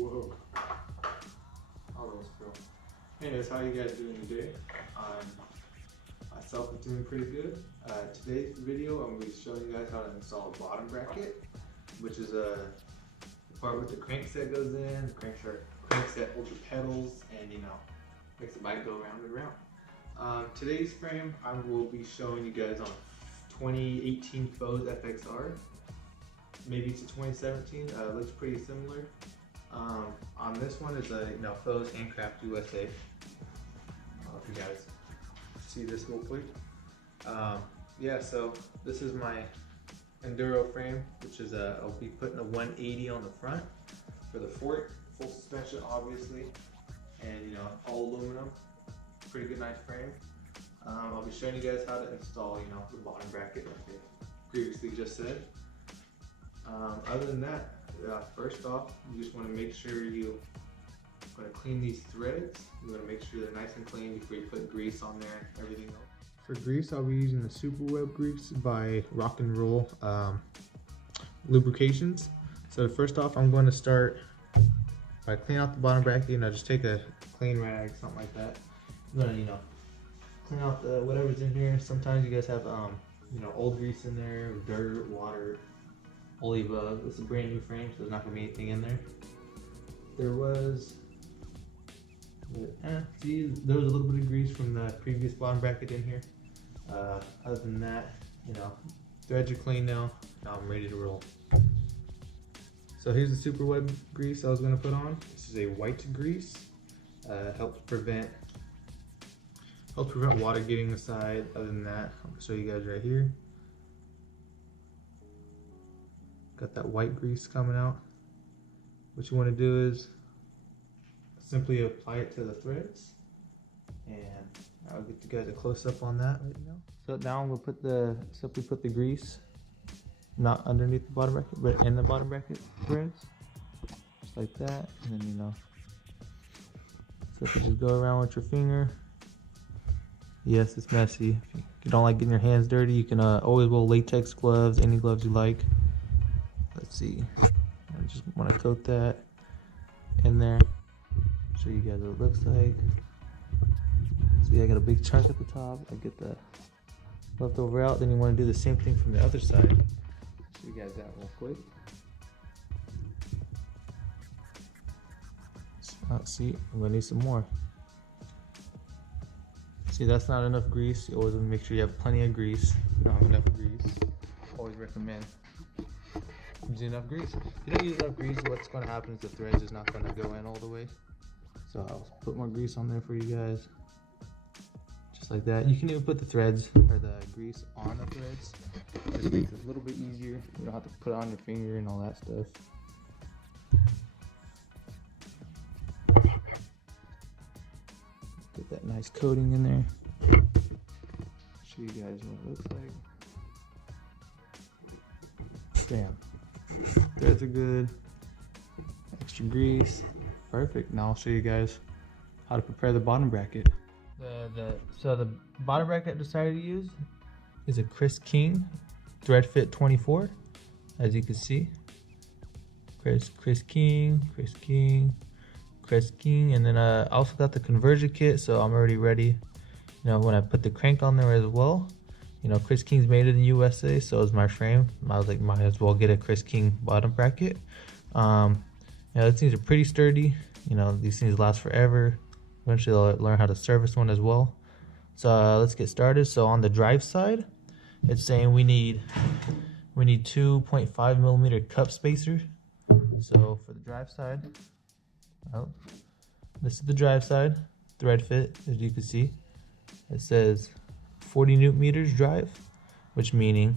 Whoa. Almost fell. Anyways, how you guys doing today? Myself is doing pretty good. Today's video, I'm going to be showing you guys how to install a bottom bracket, which is the part with the crankset goes in. The crankset holds your pedals and, makes the bike go round and round. Today's frame, I will be showing you guys on 2018 Foes FXR. Maybe it's a 2017. Looks pretty similar. On this one is a Foes Handcraft USA. I don't know if you guys see this real quick. Yeah, so this is my Enduro frame, which is I'll be putting a 180 on the front for the fork, full suspension obviously, and all aluminum. Pretty good, nice frame. I'll be showing you guys how to install the bottom bracket like I previously just said. Other than that, first off, you just want to make sure you're going to clean these threads. You want to make sure they're nice and clean before you put grease on there and everything else. For grease, I'll be using the Super Web grease by Rock and Roll Lubrications. So first off, I'm going to start by cleaning out the bottom bracket. Just take a clean rag, something like that. I'm going to clean out whatever's in here. Sometimes you guys have old grease in there, dirt, water, oily bug. It's a brand new frame, so there's not going to be anything in there. There was a little bit of grease from the previous bottom bracket in here. Other than that, threads are clean now. Now I'm ready to roll. So here's the Super Web grease I was going to put on. This is a white grease. Helps prevent water getting inside. Other than that, I'm going to show you guys right here. Got that white grease coming out. What you want to do is simply apply it to the threads, and I'll get you guys a close up on that right now. So now I'm gonna simply put the grease not underneath the bottom bracket, but in the bottom bracket threads, just like that. And then so if you just go around with your finger. Yes, it's messy. If you don't like getting your hands dirty, you can always wear latex gloves, any gloves you like. Let's see. I just want to coat that in there. Show you guys what it looks like. See, I got a big chunk at the top. I get the leftover out. Then you want to do the same thing from the other side. Show you guys that real quick. See, I'm gonna need some more. See, that's not enough grease. You always want to make sure you have plenty of grease. If you don't have enough grease, always recommend using enough grease. If you don't use enough grease, what's going to happen is the threads is not going to go in all the way. So I'll put more grease on there for you guys. Just like that. You can even put the threads or the grease on the threads. Just makes it a little bit easier. You don't have to put it on your finger and all that stuff. Get that nice coating in there. Show you guys what it looks like. Bam. Threads are good. Extra grease. Perfect. Now I'll show you guys how to prepare the bottom bracket. So the bottom bracket I decided to use is a Chris King Thread Fit 24. As you can see. Chris King. And then I also got the conversion kit, so I'm already ready. When I put the crank on there as well. Chris King's made it in the USA, so is my frame. I was like, might as well get a Chris King bottom bracket. These things are pretty sturdy. These things last forever. Eventually I'll learn how to service one as well. So let's get started. So on the drive side, it's saying we need 2.5 millimeter cup spacer. So for the drive side, this is the drive side, thread fit, as you can see. It says 40 newton meters drive, which meaning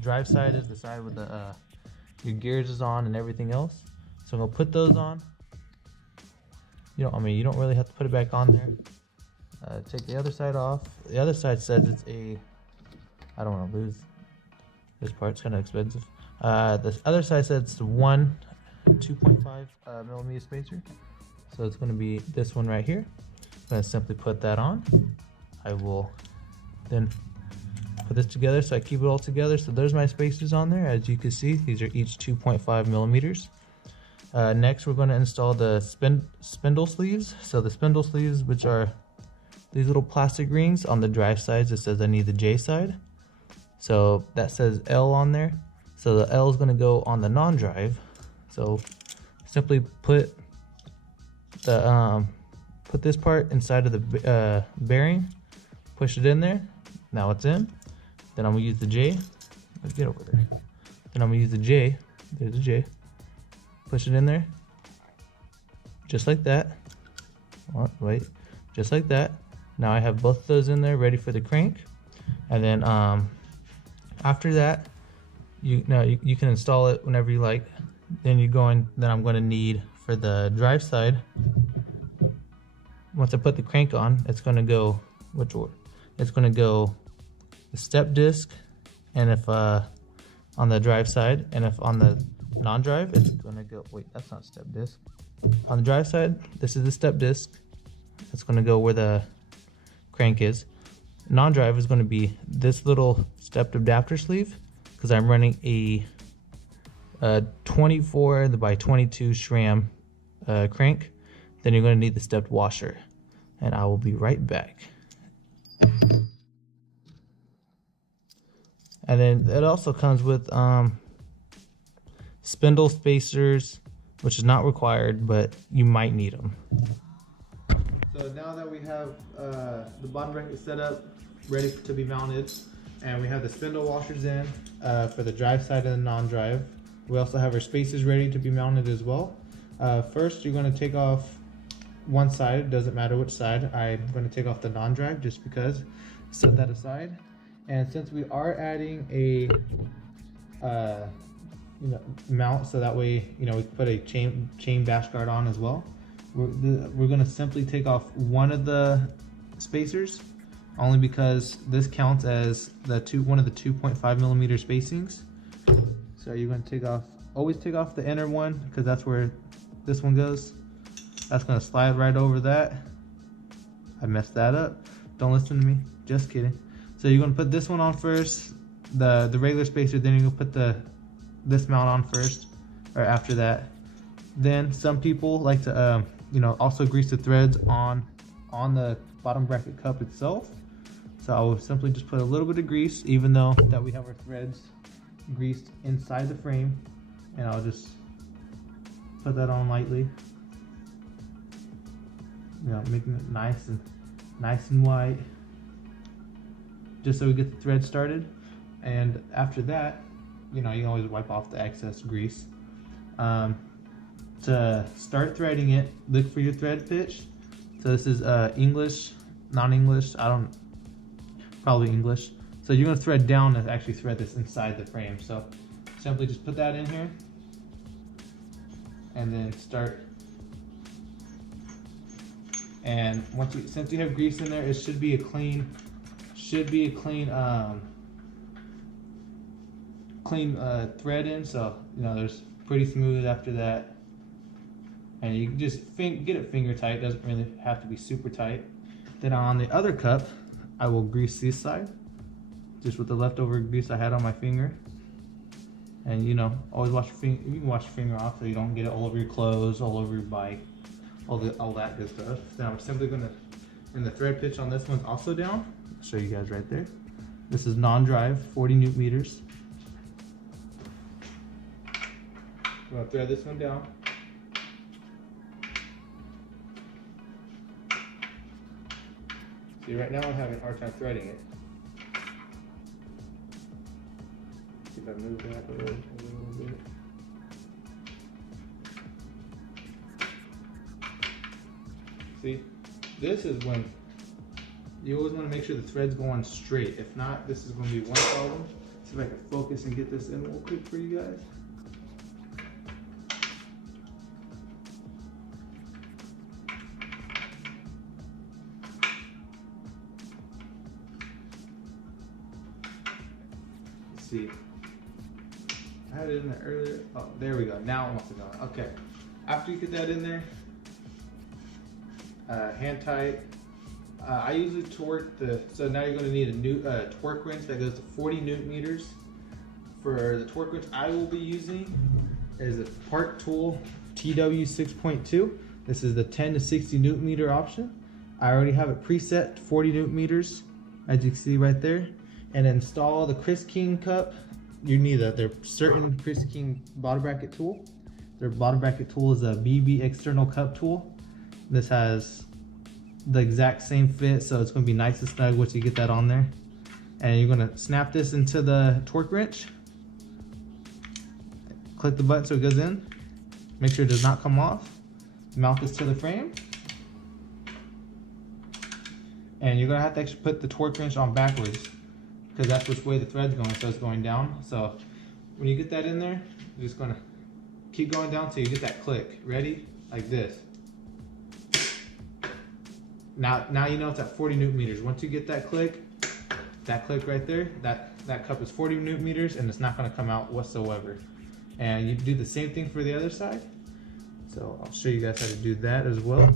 drive side is the side with the your gears is on and everything else. So I'm gonna put those on. You don't really have to put it back on there. Take the other side off. The other side says it's I don't want to lose this part. It's kind of expensive. The other side says it's 2.5 millimeter spacer. So it's going to be this one right here. I'm going to simply put that on. I will then put this together so I keep it all together. So there's my spacers on there. As you can see, these are each 2.5 millimeters. Next, we're going to install the spindle sleeves. So the spindle sleeves, which are these little plastic rings on the drive sides, it says I need the J side. So that says L on there. So the L is going to go on the non-drive. So simply put this part inside of the bearing, push it in there. Now it's in. Then I'm gonna use the J. Let's get over there. Then I'm gonna use the J. There's the J. Push it in there, just like that. Oh, wait, just like that. Now I have both of those in there, ready for the crank. And then after that, you can install it whenever you like. Then I'm going to need for the drive side. Once I put the crank on, it's going to go which order? It's going to go the step disc, and if on the drive side, and if on the non-drive, it's going to go. Wait, that's not step disc. On the drive side, this is the step disc. It's going to go where the crank is. Non-drive is going to be this little stepped adapter sleeve, because I'm running a 24 by 22 SRAM crank. Then you're going to need the stepped washer, and I will be right back. And then it also comes with spindle spacers, which is not required, but you might need them. So now that we have the bottom bracket set up, ready to be mounted, and we have the spindle washers in for the drive side and the non-drive. We also have our spacers ready to be mounted as well. First, you're going to take off one side, doesn't matter which side. I'm going to take off the non-drive just because, set that aside. And since we are adding a mount, so that way we can put a chain bash guard on as well, we're going to simply take off one of the spacers, only because this counts as one of the 2.5 millimeter spacings. So you're going to always take off the inner one, because that's where this one goes. That's going to slide right over that. I messed that up. Don't listen to me. Just kidding. So you're going to put this one on first, the regular spacer, then you're going to put this mount on first, or after that. Then some people like to also grease the threads on the bottom bracket cup itself. So I will simply just put a little bit of grease, even though that we have our threads greased inside the frame, and I'll just put that on lightly, making it nice and white, just so we get the thread started. And after that, you can always wipe off the excess grease. To start threading it, look for your thread pitch. So this is English, non-English, probably English. So you're going to thread down and actually thread this inside the frame. So simply just put that in here, and then start. And since you have grease in there, it should be a clean thread in. So there's pretty smooth after that. And you can just get it finger tight. Doesn't really have to be super tight. Then on the other cup, I will grease this side, just with the leftover grease I had on my finger. And always wash your finger. You can wash your finger off so you don't get it all over your clothes, all over your bike, all that good stuff. Then I'm simply gonna, and the thread pitch on this one's also down. I'll show you guys right there. This is non-drive, 40 newton meters. I'm gonna thread this one down. See, right now I'm having a hard time threading it. See if I move that a little bit. See, this is when you always want to make sure the thread's going straight. If not, this is going to be one problem. See if I can focus and get this in real quick for you guys. See, I had it in there earlier. Oh, there we go. Now it wants to go. Okay. After you get that in there, hand tight. I usually torque so now you're going to need a new torque wrench that goes to 40 newton meters. For the torque wrench I will be using, is a Park Tool TW 6.2. This is the 10 to 60 newton meter option. I already have it preset 40 newton meters, as you can see right there. And install the Chris King cup. You need their certain Chris King bottom bracket tool. Their bottom bracket tool is a BB external cup tool. This has the exact same fit, so it's going to be nice and snug once you get that on there. And you're going to snap this into the torque wrench. Click the button so it goes in. Make sure it does not come off. Mount this to the frame. And you're going to have to actually put the torque wrench on backwards, because that's which way the thread's going, so it's going down. So when you get that in there, you're just going to keep going down till you get that click. Ready? Like this. Now you know it's at 40 newton meters. Once you get that click right there, that cup is 40 newton meters, and it's not going to come out whatsoever. And you do the same thing for the other side. So I'll show you guys how to do that as well.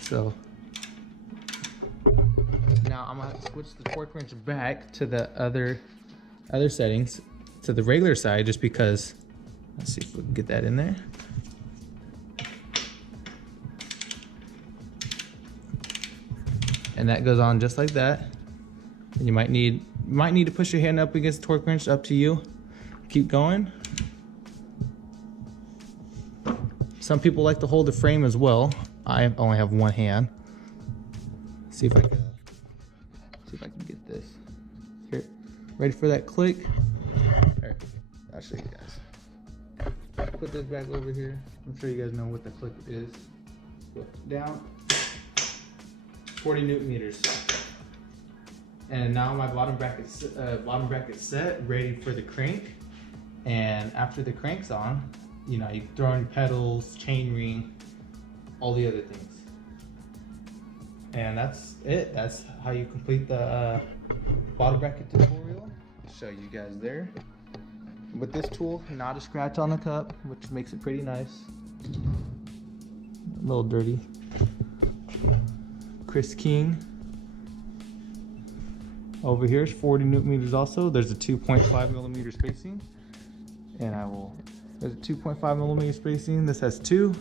So now I'm gonna switch the torque wrench back to the other settings, to the regular side, just because. Let's see if we can get that in there. And that goes on just like that. And you might need to push your hand up against the torque wrench, up to you. Keep going. Some people like to hold the frame as well. I only have one hand. See if I can get this. Here, ready for that click? Alright, I'll show you guys. Put this back over here. I'm sure you guys know what the click is. Go down. 40 newton meters. And now my bottom bracket's set, ready for the crank. And after the crank's on, you know, you throw in pedals, chain ring, all the other things. And that's it. That's how you complete the bottom bracket tutorial. I'll show you guys there. With this tool, not a scratch on the cup, which makes it pretty nice. A little dirty. Chris King. Over here is 40 newton meters also. There's a 2.5 millimeter spacing. And there's a 2.5 millimeter spacing. This has two.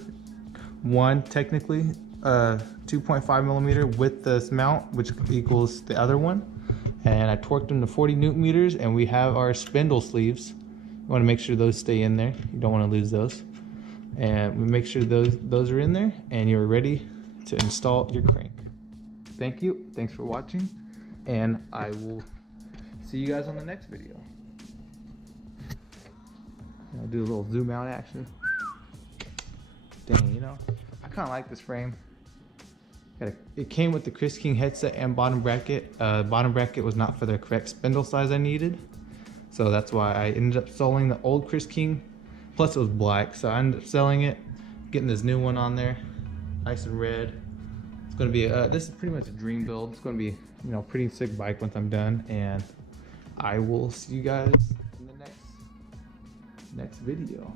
One technically 2.5 millimeter with this mount, which equals the other one. And I torqued them to 40 newton meters, and we have our spindle sleeves. You want to make sure those stay in there. You don't want to lose those. And we make sure those are in there, and you're ready to install your crank. Thank you. Thanks for watching, and I will see you guys on the next video. I'll do a little zoom out action. Dang, you know, I kind of like this frame. It came with the Chris King headset and bottom bracket. Bottom bracket was not for the correct spindle size I needed, so that's why I ended up selling the old Chris King. Plus it was black, so I ended up selling it, getting this new one on there, nice and red. It's gonna be this is pretty much a dream build. It's gonna be, you know, pretty sick bike once I'm done, and I will see you guys in the next video.